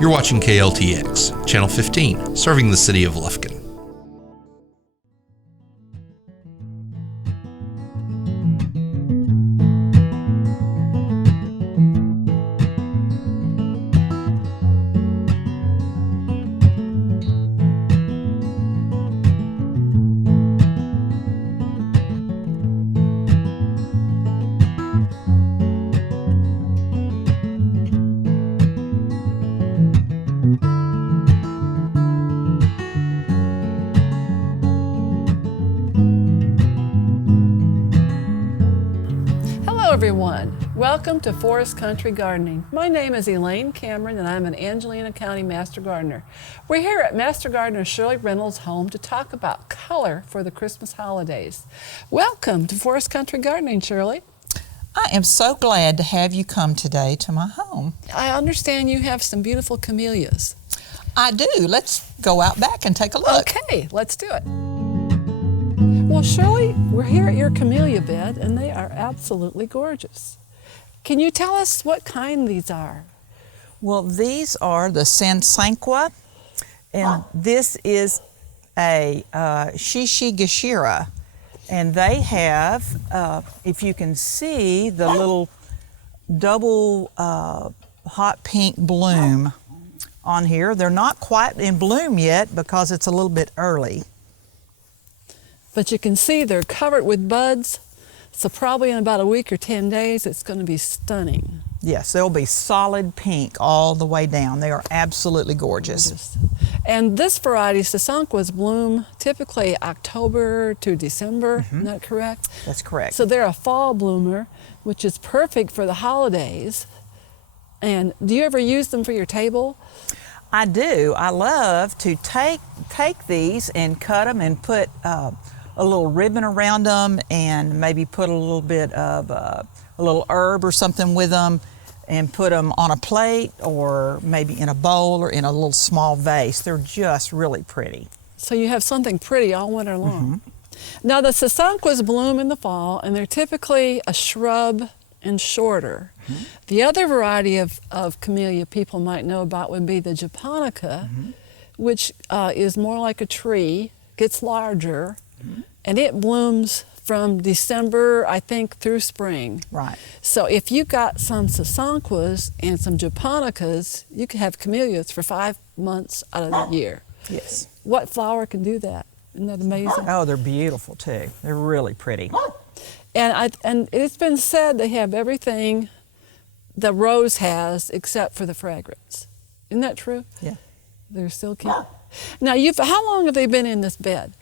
You're watching KLTX, Channel 15, serving the city of Lufkin. Hello everyone, welcome to Forest Country Gardening. My name is Elaine Cameron and I'm an Angelina County Master Gardener. We're here at Master Gardener Shirley Reynolds' home to talk about color for the Christmas holidays. Welcome to Forest Country Gardening, Shirley. I am so glad to have you come today to my home. I understand you have some beautiful camellias. I do. Let's go out back and take a look. Okay, let's do it. Well, Shirley, we're here at your camellia bed and they are absolutely gorgeous. Can you tell us what kind these are? Well, these are the Sansanqua, and this is a Shishigashira. And they have, if you can see, the little double hot pink bloom on here. They're not quite in bloom yet because it's a little bit early. But you can see they're covered with buds, so probably in about a week or 10 days, it's going to be stunning. Yes, they'll be solid pink all the way down. They are absolutely gorgeous. And this variety, Sasanquas, bloom typically October to December, isn't that correct? That's correct. So they're a fall bloomer, which is perfect for the holidays. And do you ever use them for your table? I do. I love to take these and cut them and put a little ribbon around them and maybe put a little bit of a little herb or something with them and put them on a plate or maybe in a bowl or in a little small vase. They're just really pretty. So you have something pretty all winter long. Now the Sasanquas bloom in the fall and they're typically a shrub and shorter. The other variety of camellia people might know about would be the japonica, which is more like a tree, gets larger, and it blooms from December, I think, through spring. Right. So if you got some Sasanquas and some japonicas, you could have camellias for 5 months out of the year. Yes. What flower can do that? Isn't that amazing? Oh, they're beautiful too. They're really pretty. And it's been said they have everything the rose has except for the fragrance. Isn't that true? Yeah. They're so cute. Now, how long have they been in this bed?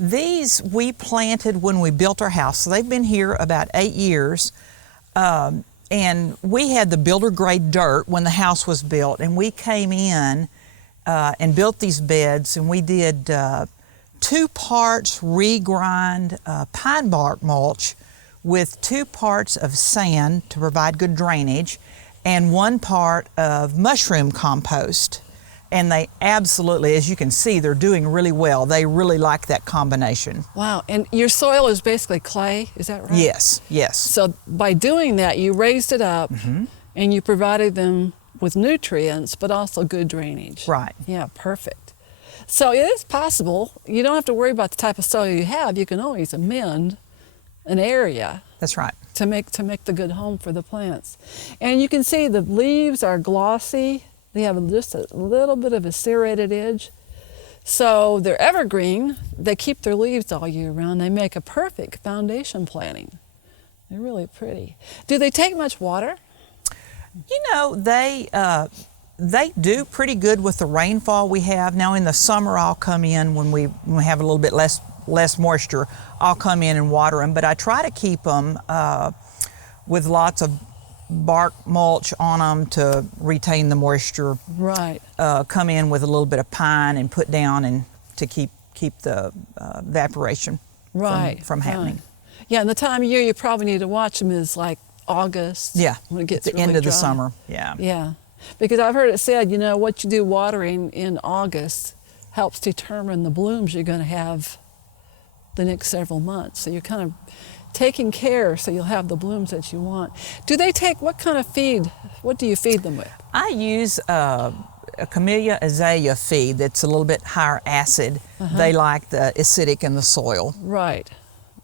These we planted when we built our house. So they've been here about 8 years. And we had the builder grade dirt when the house was built. And we came in and built these beds, and we did 2 parts regrind pine bark mulch with 2 parts of sand to provide good drainage and 1 part of mushroom compost. And they absolutely, as you can see, they're doing really well. They really like that combination. Wow, and your soil is basically clay, is that right? Yes, yes. So by doing that, you raised it up and you provided them with nutrients, but also good drainage. Right. Yeah, perfect. So it is possible. You don't have to worry about the type of soil you have. You can always amend an area. That's right. To make the good home for the plants. And you can see the leaves are glossy. They have just a little bit of a serrated edge. So they're evergreen. They keep their leaves all year round. They make a perfect foundation planting. They're really pretty. Do they take much water? You know, they do pretty good with the rainfall we have. Now in the summer I'll come in when we have a little bit less moisture. I'll come in and water them, but I try to keep them with lots of bark mulch on them to retain the moisture. Right. Come in with a little bit of pine and put down and to keep the evaporation from happening. Yeah, and the time of year you probably need to watch them is like August. Yeah, when it gets the really end of the dry. summer. Yeah. Yeah, because I've heard it said, you know, what you do watering in August helps determine the blooms you're going to have the next several months. So you're kind of taking care so you'll have the blooms that you want. Do they take, what kind of feed, what do you feed them with? I use a camellia azalea feed that's a little bit higher acid. They like the acidic in the soil. Right,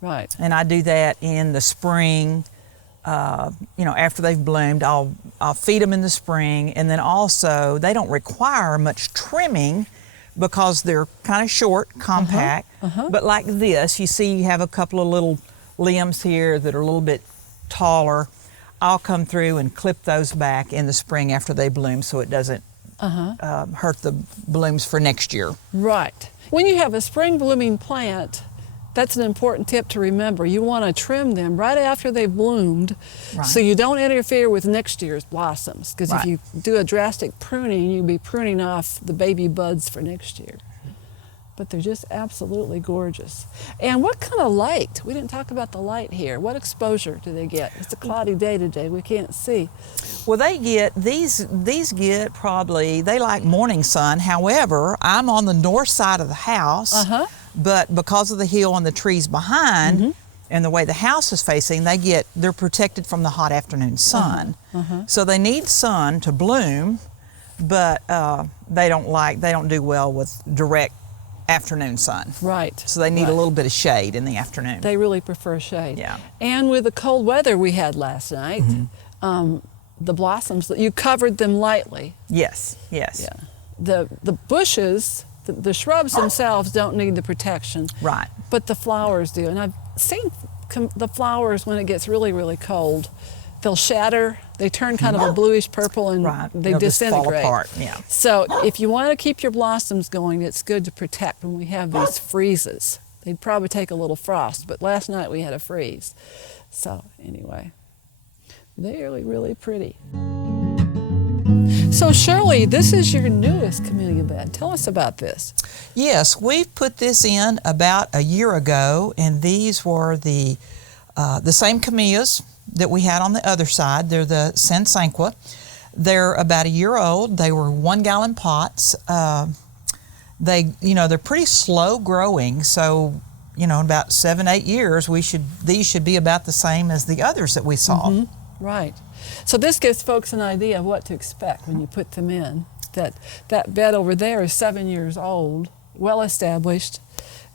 right. And I do that in the spring. You know, after they've bloomed, I'll feed them in the spring, and then also they don't require much trimming because they're kind of short, compact. But like this, you see, you have a couple of little limbs here that are a little bit taller. I'll come through and clip those back in the spring after they bloom, so it doesn't hurt the blooms for next year. Right. When you have a spring blooming plant, that's an important tip to remember. You want to trim them right after they've bloomed, so you don't interfere with next year's blossoms. Because if you do a drastic pruning, you'll be pruning off the baby buds for next year. But they're just absolutely gorgeous. And what kind of light? We didn't talk about the light here. What exposure do they get? It's a cloudy day today. We can't see. Well, they get, these get probably, they like morning sun. However, I'm on the north side of the house. But because of the hill and the trees behind and the way the house is facing, they're protected from the hot afternoon sun. So they need sun to bloom, but they don't do well with direct afternoon sun. Right. So they need a little bit of shade in the afternoon. They really prefer shade. Yeah. And with the cold weather we had last night, the blossoms, you covered them lightly. Yes, yes. Yeah. The bushes, the shrubs themselves don't need the protection. Right. But the flowers do. And I've seen the flowers when it gets really, really cold. They'll shatter, they turn kind of a bluish purple, and they disintegrate. Just fall apart. Yeah. So if you want to keep your blossoms going, it's good to protect when we have these freezes. They'd probably take a little frost, but last night we had a freeze. So anyway, they're really, really pretty. So Shirley, this is your newest camellia bed. Tell us about this. Yes, we've put this in about a year ago, and these were the same camellias that we had on the other side. They're the Sansanqua. They're about a year old. They were 1 gallon pots. They're pretty slow growing, so in about 7-8 years these should be about the same as the others that we saw. Right. So this gives folks an idea of what to expect when you put them in. That bed over there is 7 years old, well established,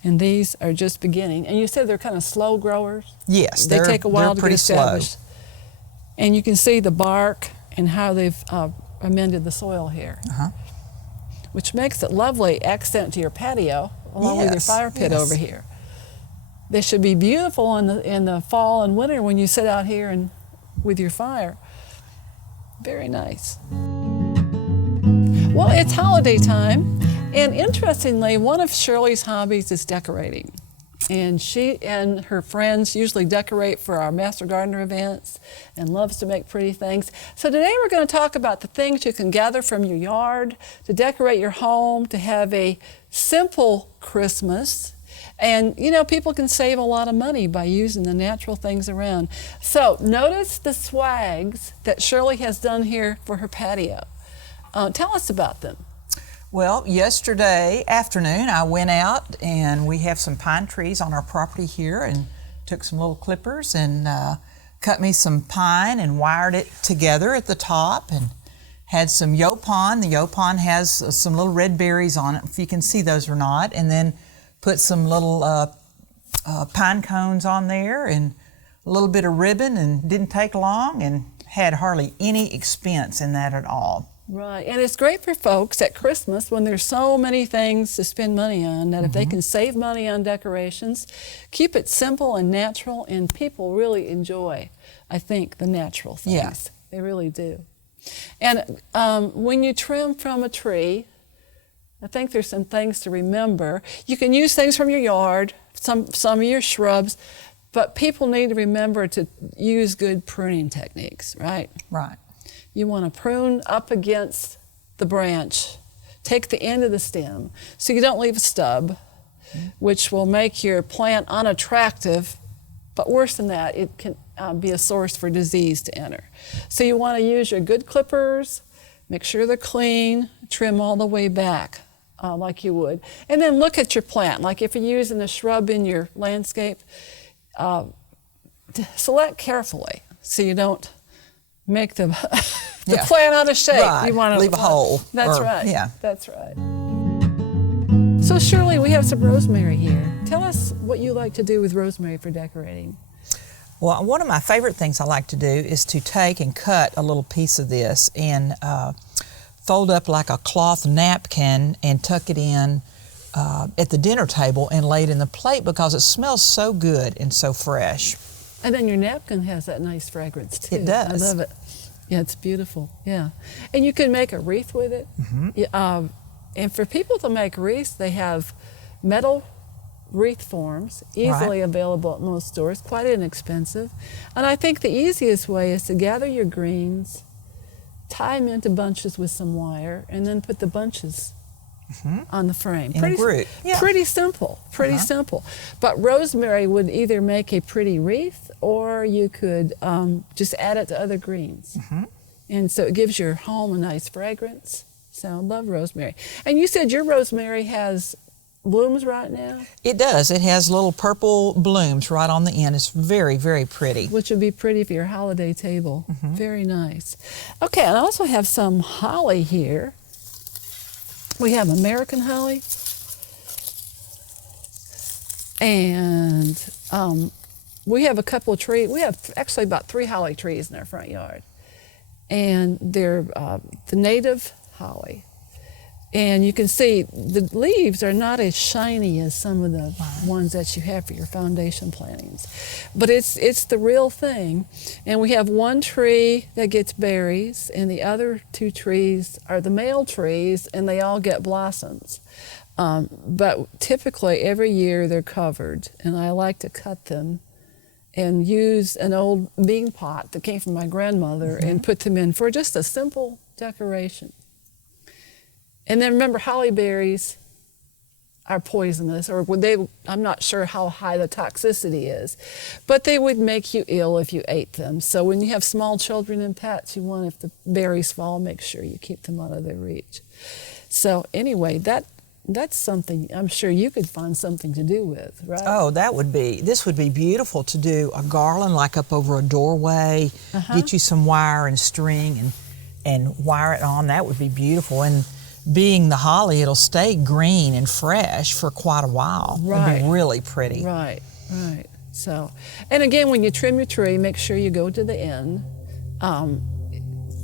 and these are just beginning. And you said they're kind of slow growers? Yes, they take a while to get established. Slow. And you can see the bark and how they've amended the soil here, which makes it lovely accent to your patio along with your fire pit over here. They should be beautiful in the fall and winter when you sit out here and with your fire. Very nice. Well, it's holiday time, and interestingly, one of Shirley's hobbies is decorating. And she and her friends usually decorate for our Master Gardener events and loves to make pretty things. So today we're going to talk about the things you can gather from your yard to decorate your home, to have a simple Christmas. And people can save a lot of money by using the natural things around. So notice the swags that Shirley has done here for her patio. Tell us about them. Well, yesterday afternoon I went out, and we have some pine trees on our property here, and took some little clippers and cut me some pine and wired it together at the top, and had some yopon. The yopon has some little red berries on it, if you can see those or not, and then put some little pine cones on there and a little bit of ribbon, and didn't take long and had hardly any expense in that at all. Right, and it's great for folks at Christmas when there's so many things to spend money on that if they can save money on decorations, keep it simple and natural, and people really enjoy, I think, the natural things. Yeah. They really do. And when you trim from a tree, I think there's some things to remember. You can use things from your yard, some of your shrubs, but people need to remember to use good pruning techniques, right? Right. You want to prune up against the branch. Take the end of the stem so you don't leave a stub, which will make your plant unattractive, but worse than that, it can be a source for disease to enter. So you want to use your good clippers, make sure they're clean, trim all the way back like you would. And then look at your plant. Like if you're using a shrub in your landscape, select carefully so you don't make the plant out of shape. Right. You want to leave a hole. That's right. Yeah. That's right. So Shirley, we have some rosemary here. Tell us what you like to do with rosemary for decorating. Well, one of my favorite things I like to do is to take and cut a little piece of this and fold up like a cloth napkin and tuck it in at the dinner table and lay it in the plate because it smells so good and so fresh. And then your napkin has that nice fragrance too. It does. I love it. Yeah, it's beautiful. Yeah. And you can make a wreath with it. Mm-hmm. And for people to make wreaths, they have metal wreath forms, easily available at most stores, quite inexpensive. And I think the easiest way is to gather your greens, tie them into bunches with some wire, and then put the bunches on the frame. In a group. Yeah. Pretty simple, pretty simple. But rosemary would either make a pretty wreath or you could just add it to other greens. And so it gives your home a nice fragrance. So I love rosemary. And you said your rosemary has blooms right now? It does. It has little purple blooms right on the end. It's very, very pretty. Which would be pretty for your holiday table. Very nice. Okay, I also have some holly here. We have American holly. And we have a couple of trees. We have actually about 3 holly trees in our front yard. And they're the native holly. And you can see the leaves are not as shiny as some of the ones that you have for your foundation plantings. But it's the real thing. And we have one tree that gets berries, and the other 2 trees are the male trees, and they all get blossoms. But typically every year they're covered, and I like to cut them and use an old bean pot that came from my grandmother and put them in for just a simple decoration. And then remember, holly berries are poisonous, or would they? I'm not sure how high the toxicity is, but they would make you ill if you ate them. So when you have small children and pets, you want, if the berries fall, make sure you keep them out of their reach. So anyway, that's something I'm sure you could find something to do with, right? Oh, this would be beautiful to do a garland like up over a doorway, get you some wire and string and wire it on. That would be beautiful. And being the holly, it'll stay green and fresh for quite a while. Right. It'll be really pretty. Right. So, and again, when you trim your tree, make sure you go to the end.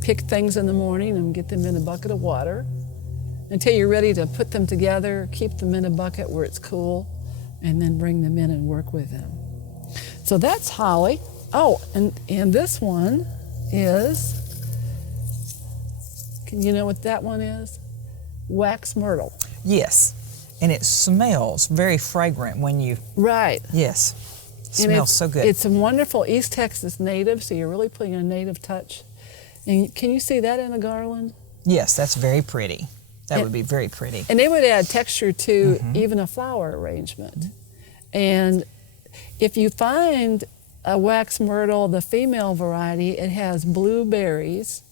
Pick things in the morning and get them in a bucket of water until you're ready to put them together. Keep them in a bucket where it's cool, and then bring them in and work with them. So that's holly. Oh, and this one is, can you know what that one is? Wax myrtle. Yes, and it smells very fragrant when you... Right. Yes, it smells so good. It's a wonderful East Texas native, so you're really putting a native touch. And can you see that in a garland? Yes, that's very pretty. That would be very pretty. And it would add texture to even a flower arrangement. And if you find a wax myrtle, the female variety, it has blue berries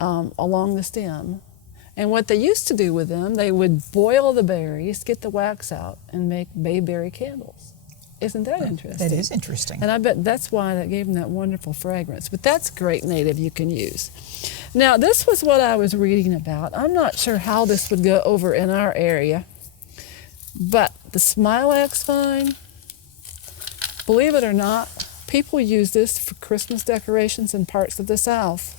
along the stem. And what they used to do with them, they would boil the berries, get the wax out, and make bayberry candles. Isn't that interesting? That is interesting. And I bet that's why that gave them that wonderful fragrance. But that's great native you can use. Now, this was what I was reading about. I'm not sure how this would go over in our area, but the smilax vine, believe it or not, people use this for Christmas decorations in parts of the South.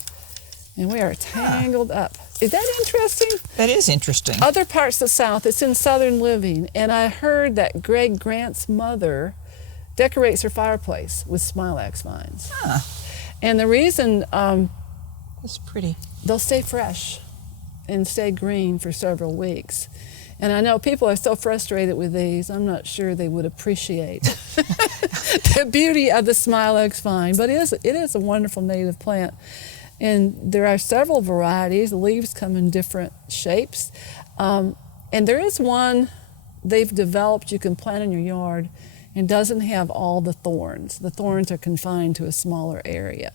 And we are tangled up. Is that interesting? That is interesting. Other parts of the South, it's in Southern living. And I heard that Greg Grant's mother decorates her fireplace with smilax vines. And the reason... That's pretty. They'll stay fresh and stay green for several weeks. And I know people are so frustrated with these, I'm not sure they would appreciate the beauty of the smilax vine. But it is a wonderful native plant. And there are several varieties. The leaves come in different shapes. And there is one they've developed you can plant in your yard and doesn't have all the thorns. The thorns are confined to a smaller area.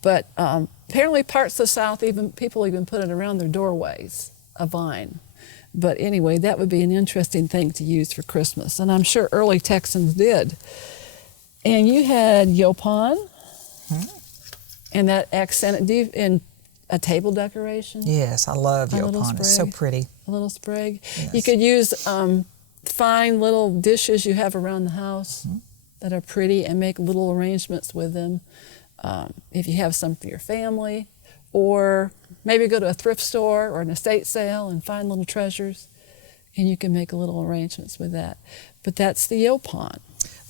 But apparently parts of the South, people even put it around their doorways, a vine. But anyway, that would be an interesting thing to use for Christmas. And I'm sure early Texans did. And you had yopon. And that accent, in a table decoration? Yes, I love yaupon. It's so pretty. A little sprig. Yes. You could use fine little dishes you have around the house that are pretty and make little arrangements with them. If you have some for your family, or maybe go to a thrift store or an estate sale and find little treasures, and you can make little arrangements with that. But that's the yaupon.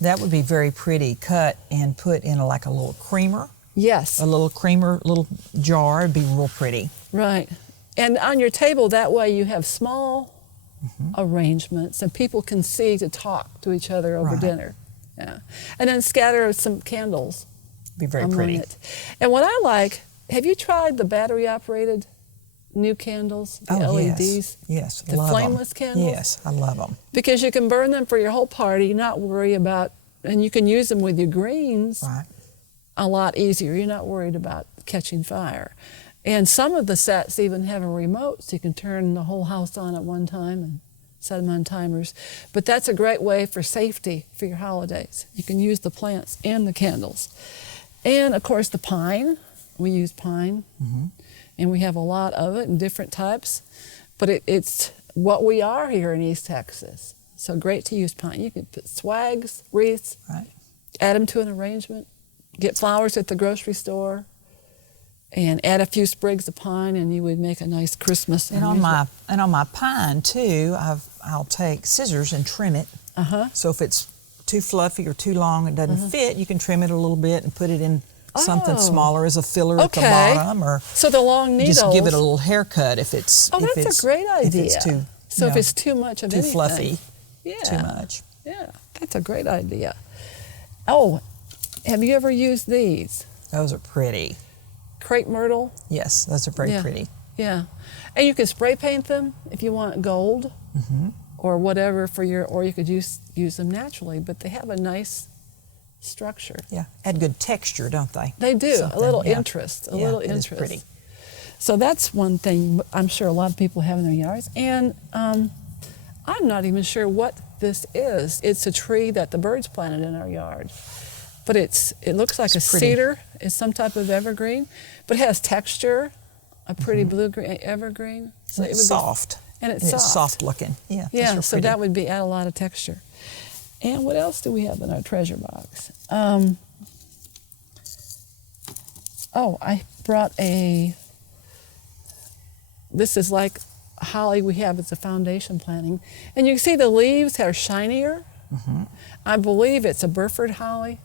That would be very pretty, cut and put in like a little creamer. Yes. A little creamer, little jar. It'd be real pretty. Right. And on your table, that way you have small arrangements and people can see to talk to each other over dinner. Yeah. And then scatter some candles. Be very pretty. It. And what I like, have you tried the battery operated new candles, the LEDs? Yes, the love flameless them. candles? Yes, I love them. Because you can burn them for your whole party, not worry about, and you can use them with your greens a lot easier. You're not worried about catching fire. And some of the sets even have a remote, so you can turn the whole house on at one time and set them on timers. But that's a great way for safety for your holidays. You can use the plants and the candles. And of course the pine, we use pine, and we have a lot of it in different types, but it's what we are here in East Texas. So great to use pine. You can put swags, wreaths, add them to an arrangement, get flowers at the grocery store, and add a few sprigs of pine, and you would make a nice Christmas arrangement. On my pine too, I'll take scissors and trim it. So if it's too fluffy or too long, it doesn't fit, you can trim it a little bit and put it in something smaller as a filler at the bottom, or so the long needles. Just give it a little haircut if it's. Oh, that's a great idea. If it's too. So if it's too much of anything. Too fluffy. Yeah. Too much. Yeah, that's a great idea. Oh, have you ever used these? Those are pretty. Crepe myrtle. Yes, those are very pretty. Yeah, and you can spray paint them if you want gold or whatever for your, or you could use them naturally. But they have a nice structure. Yeah, add good texture, don't they? They do. Something, a little interest. A little interest. It is pretty. So that's one thing I'm sure a lot of people have in their yards. And I'm not even sure what this is. It's a tree that the birds planted in our yard. But it looks like it's a pretty. Cedar. It's some type of evergreen. But it has texture, a pretty blue-green evergreen. So it's soft. And it's soft. It's soft looking. Yeah, yeah, so that would add a lot of texture. And what else do we have in our treasure box? I brought this is like holly we have as a foundation planting. And you can see the leaves are shinier. I believe it's a Burford holly.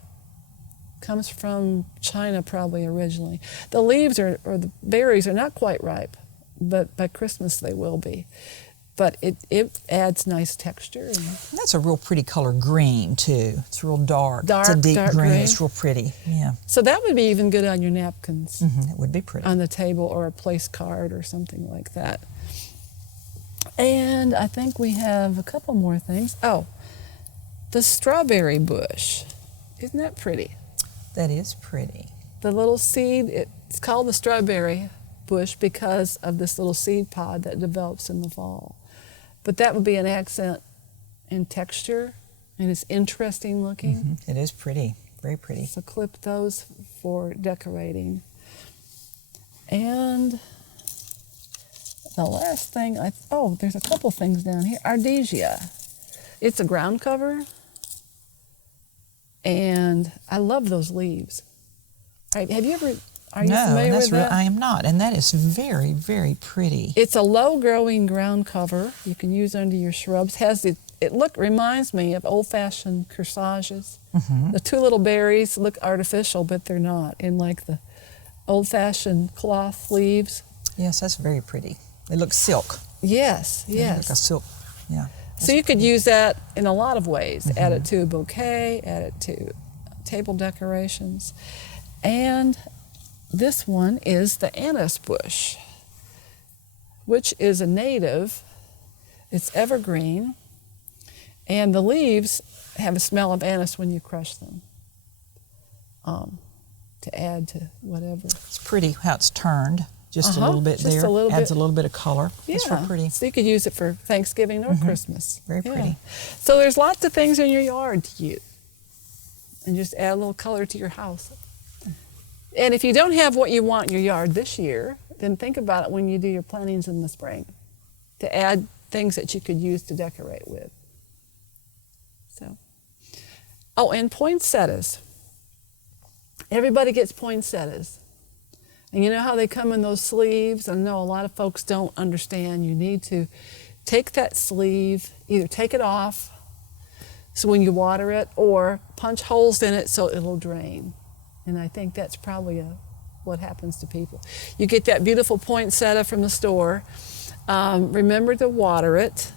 Comes from China probably originally. The leaves or the berries are not quite ripe, but by Christmas they will be. But it adds nice texture. And that's a real pretty color green too. It's real dark. It's a deep green. It's real pretty. Yeah. So that would be even good on your napkins. It would be pretty. On the table or a place card or something like that. And I think we have a couple more things. Oh, the strawberry bush. Isn't that pretty? That is pretty. The little seed, it's called the strawberry bush because of this little seed pod that develops in the fall. But that would be an accent in texture, and it's interesting looking. It is pretty, very pretty. So clip those for decorating. And the last thing, there's a couple things down here. Ardesia. It's a ground cover, and I love those leaves. Have you ever... Are you familiar with that? I am not, and that is very, very pretty. It's a low-growing ground cover you can use under your shrubs. Reminds me of old-fashioned corsages. The two little berries look artificial, but they're not, in like the old-fashioned cloth leaves. Yes, that's very pretty. They look silk. Yes, yes. Like a silk, yeah. So you could use that in a lot of ways. Add it to a bouquet, add it to table decorations, and this one is the anise bush, which is a native. It's evergreen, and the leaves have a smell of anise when you crush them to add to whatever. It's pretty how it's turned, just a little bit just there. Adds a little bit of color. Yeah, it's real pretty. So you could use it for Thanksgiving or Christmas. Very pretty. So there's lots of things in your yard to use, and just add a little color to your house. And if you don't have what you want in your yard this year, then think about it when you do your plantings in the spring to add things that you could use to decorate with. So, oh, and poinsettias. Everybody gets poinsettias. And you know how they come in those sleeves? I know a lot of folks don't understand. You need to take that sleeve, either take it off so when you water it, or punch holes in it so it'll drain. And I think that's probably what happens to people. You get that beautiful poinsettia from the store. Remember to water it,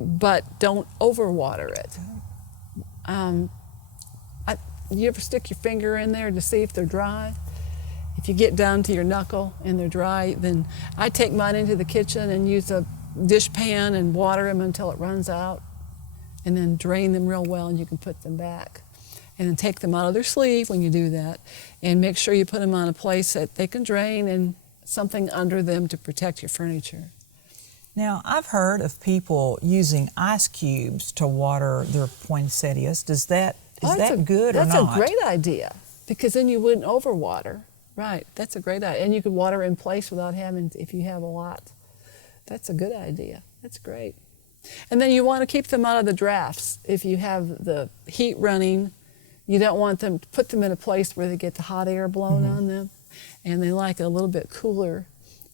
but don't overwater it. You ever stick your finger in there to see if they're dry? If you get down to your knuckle and they're dry, then I take mine into the kitchen and use a dish pan and water them until it runs out, and then drain them real well, and you can put them back. And then take them out of their sleeve when you do that, and make sure you put them on a place that they can drain and something under them to protect your furniture. Now, I've heard of people using ice cubes to water their poinsettias. Is that good or not? That's a great idea, because then you wouldn't overwater. Right, that's a great idea. And you could water in place without having, if you have a lot. That's a good idea. That's great. And then you want to keep them out of the drafts. If you have the heat running, you don't want them to put them in a place where they get the hot air blown on them, and they like a little bit cooler.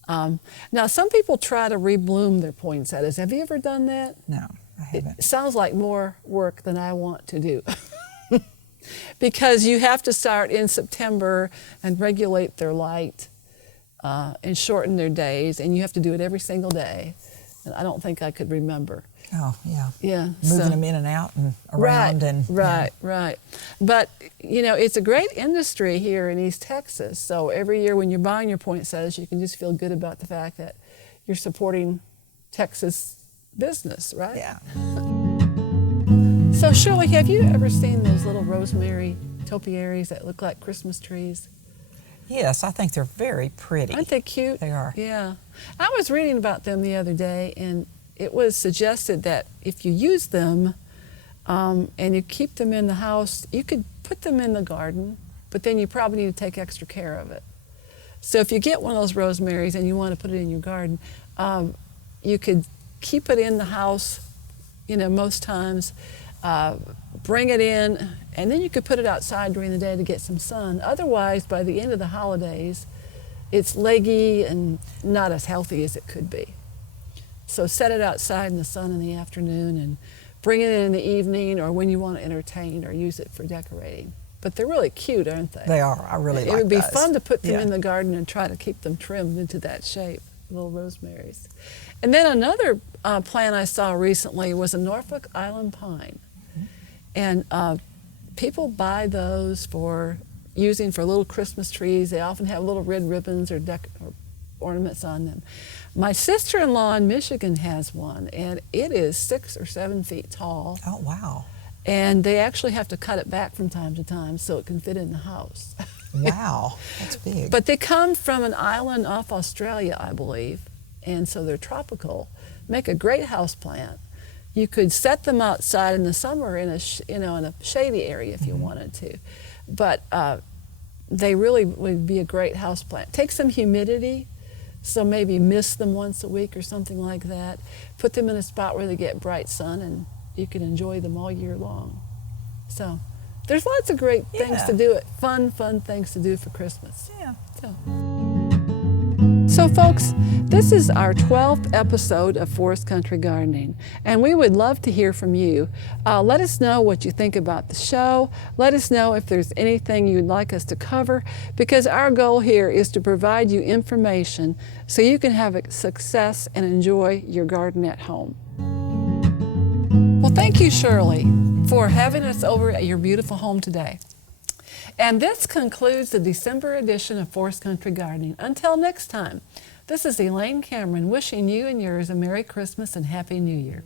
Now, some people try to rebloom their poinsettias. Have you ever done that? No, I haven't. It sounds like more work than I want to do. Because you have to start in September and regulate their light and shorten their days, and you have to do it every single day. And I don't think I could remember. Oh, yeah. Yeah. Moving them in and out and around. Right. But, you know, it's a great industry here in East Texas. So every year when you're buying your poinsettias, you can just feel good about the fact that you're supporting Texas business, right? Yeah. So Shirley, have you ever seen those little rosemary topiaries that look like Christmas trees? Yes, I think they're very pretty. Aren't they cute? They are. Yeah. I was reading about them the other day, and it was suggested that if you use them and you keep them in the house, you could put them in the garden, but then you probably need to take extra care of it. So if you get one of those rosemaries and you want to put it in your garden, you could keep it in the house, you know, most times, bring it in, and then you could put it outside during the day to get some sun. Otherwise, by the end of the holidays, it's leggy and not as healthy as it could be. So set it outside in the sun in the afternoon and bring it in the evening or when you want to entertain or use it for decorating. But they're really cute, aren't they? They are. I really like those. It would be fun to put them in the garden and try to keep them trimmed into that shape, little rosemaries. And then another plant I saw recently was a Norfolk Island pine. And people buy those for using for little Christmas trees. They often have little red ribbons or ornaments on them. My sister-in-law in Michigan has one, and it is 6 or 7 feet tall. Oh, wow. And they actually have to cut it back from time to time so it can fit in the house. Wow, that's big. But they come from an island off Australia, I believe, and so they're tropical. Make a great house plant. You could set them outside in the summer in a in a shady area if you wanted to, but they really would be a great house plant. Take some humidity, so maybe mist them once a week or something like that. Put them in a spot where they get bright sun, and you can enjoy them all year long. So there's lots of great things to do. Fun things to do for Christmas. Yeah. So folks, this is our 12th episode of Forest Country Gardening, and we would love to hear from you. Let us know what you think about the show. Let us know if there's anything you'd like us to cover, because our goal here is to provide you information so you can have success and enjoy your garden at home. Well, thank you, Shirley, for having us over at your beautiful home today. And this concludes the December edition of Forest Country Gardening. Until next time, this is Elaine Cameron wishing you and yours a Merry Christmas and Happy New Year.